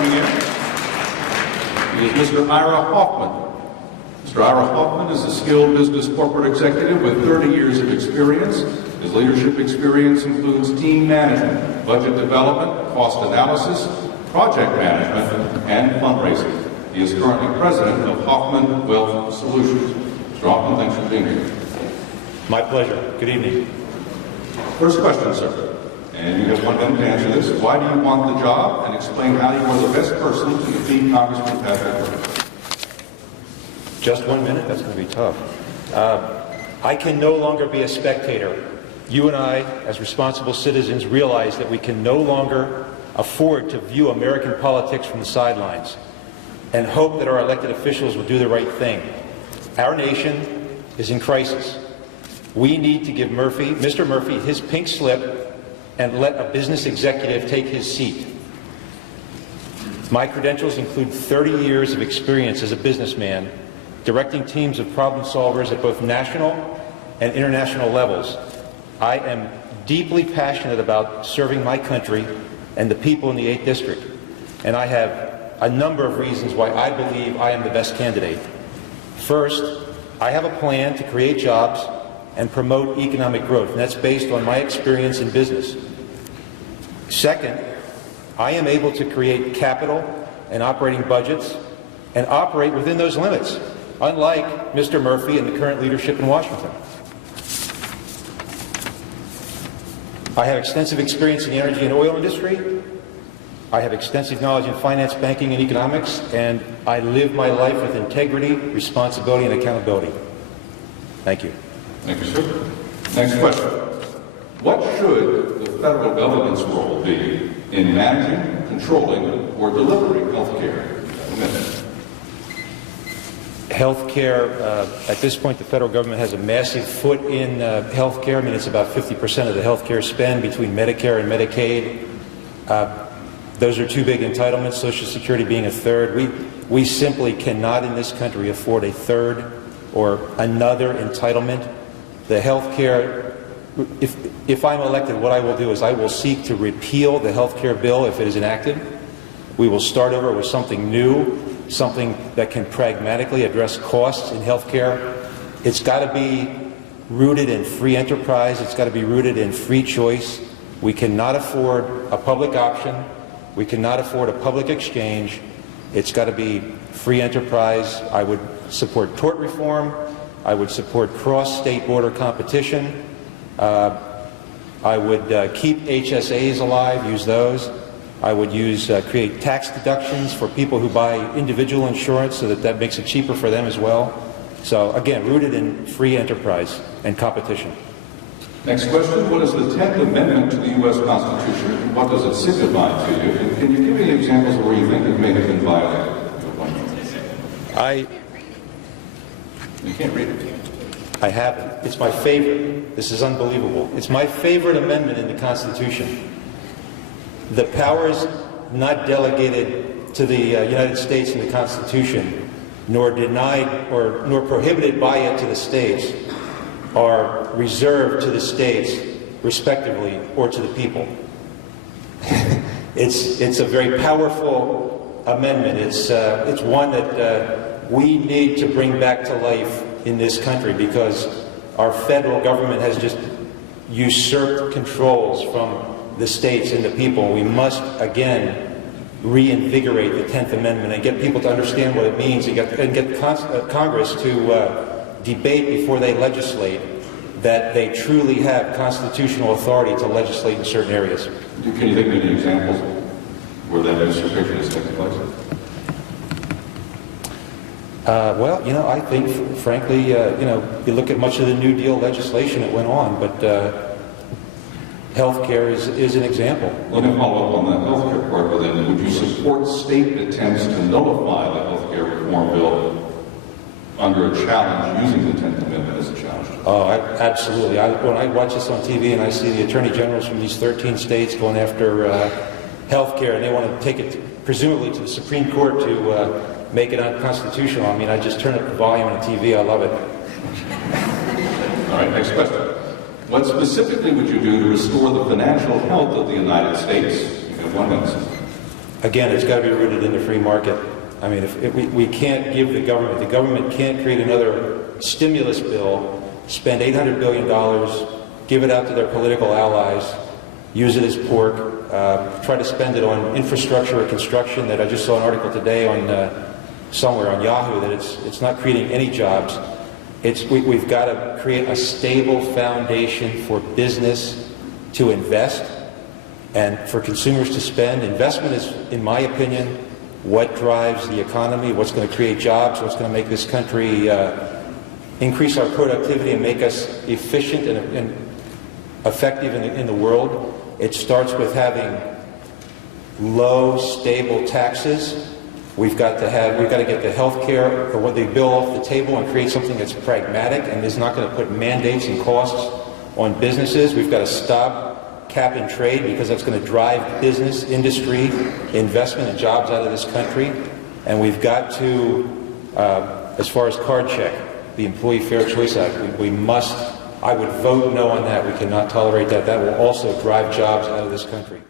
coming in is Mr. Ira Hoffman. Mr. Ira Hoffman is a skilled business corporate executive with 30 years of experience. His leadership experience includes team management, budget development, cost analysis, project management, and fundraising. He is currently president of Hoffman Wealth Solutions. Mr. Hoffman, thanks for being here. My pleasure. Good evening. First question, sir. And you have 1 minute to answer this. Why do you want the job? And explain how you are the best person to defeat Congressman Patriots. Just 1 minute? That's going to be tough. I can no longer be a spectator. You and I, as responsible citizens, realize that we can no longer afford to view American politics from the sidelines and hope that our elected officials will do the right thing. Our nation is in crisis. We need to give Mr. Murphy his pink slip and let a business executive take his seat. My credentials include 30 years of experience as a businessman, directing teams of problem solvers at both national and international levels. I am deeply passionate about serving my country and the people in the 8th District, and I have a number of reasons why I believe I am the best candidate. First, I have a plan to create jobs and promote economic growth, and that's based on my experience in business. Second, I am able to create capital and operating budgets and operate within those limits, unlike Mr. Murphy and the current leadership in Washington. I have extensive experience in the energy and oil industry. I have extensive knowledge in finance, banking, and economics, and I live my life with integrity, responsibility, and accountability. Thank you. Thank you, sir. Next question. What should the federal government's role be in managing, controlling, or delivering health care? Health care, at this point, the federal government has a massive foot in health care. I mean, it's about 50% of the health care spend between Medicare and Medicaid. Those are two big entitlements, Social Security being a third. We simply cannot in this country afford a third or another entitlement. The health care, if I'm elected, what I will do is I will seek to repeal the health care bill if it is enacted. We will start over with something new, something that can pragmatically address costs in health care. It's got to be rooted in free enterprise. It's got to be rooted in free choice. We cannot afford a public option. We cannot afford a public exchange. It's got to be free enterprise. I would support tort reform. I would support cross-state border competition. I would keep HSAs alive, use those. I would create tax deductions for people who buy individual insurance so that makes it cheaper for them as well. So again, rooted in free enterprise and competition. Next question. What is the 10th Amendment to the U.S. Constitution? What does it signify to you? And can you give me examples where you think it may have been violated? You can't read it. I haven't. It's my favorite. This is unbelievable. It's my favorite amendment in the Constitution. The powers not delegated to the United States in the Constitution, nor denied or nor prohibited by it to the states, are reserved to the states, respectively, or to the people. It's a very powerful amendment. It's one that we need to bring back to life in this country because our federal government has just usurped controls from the states and the people. We must, again, reinvigorate the 10th Amendment and get people to understand what it means and get Congress to debate before they legislate that they truly have constitutional authority to legislate in certain areas. Can you think of any examples where that usurpation has taken place? Well, I think, frankly, you look at much of the New Deal legislation that went on, but health care is an example. Let me follow up on that health care part, but then would you support state attempts to nullify the health care reform bill under a challenge, using the 10th Amendment as a challenge? Oh, absolutely. When I watch this on TV and I see the attorney generals from these 13 states going after health care and they want to take it presumably to the Supreme Court to make it unconstitutional, I mean, I just turn up the volume on the TV. I love it. All right, next question. What specifically would you do to restore the financial health of the United States? You have 1 minute. Again, it's got to be rooted in the free market. I mean, we can't give the government can't create another stimulus bill, spend $800 billion, give it out to their political allies, use it as pork, try to spend it on infrastructure or construction that I just saw an article today on somewhere on Yahoo that it's not creating any jobs. We've got to create a stable foundation for business to invest and for consumers to spend. Investment is, in my opinion, what drives the economy, what's going to create jobs, what's going to make this country increase our productivity and make us efficient and effective in the world. It starts with having low, stable taxes. We've got to get the health care or what they bill off the table and create something that's pragmatic and is not going to put mandates and costs on businesses. We've got to stop cap and trade because that's going to drive business, industry, investment and jobs out of this country. And we've got to, as far as card check, the Employee Fair Choice Act, we must, I would vote no on that. We cannot tolerate that. That will also drive jobs out of this country.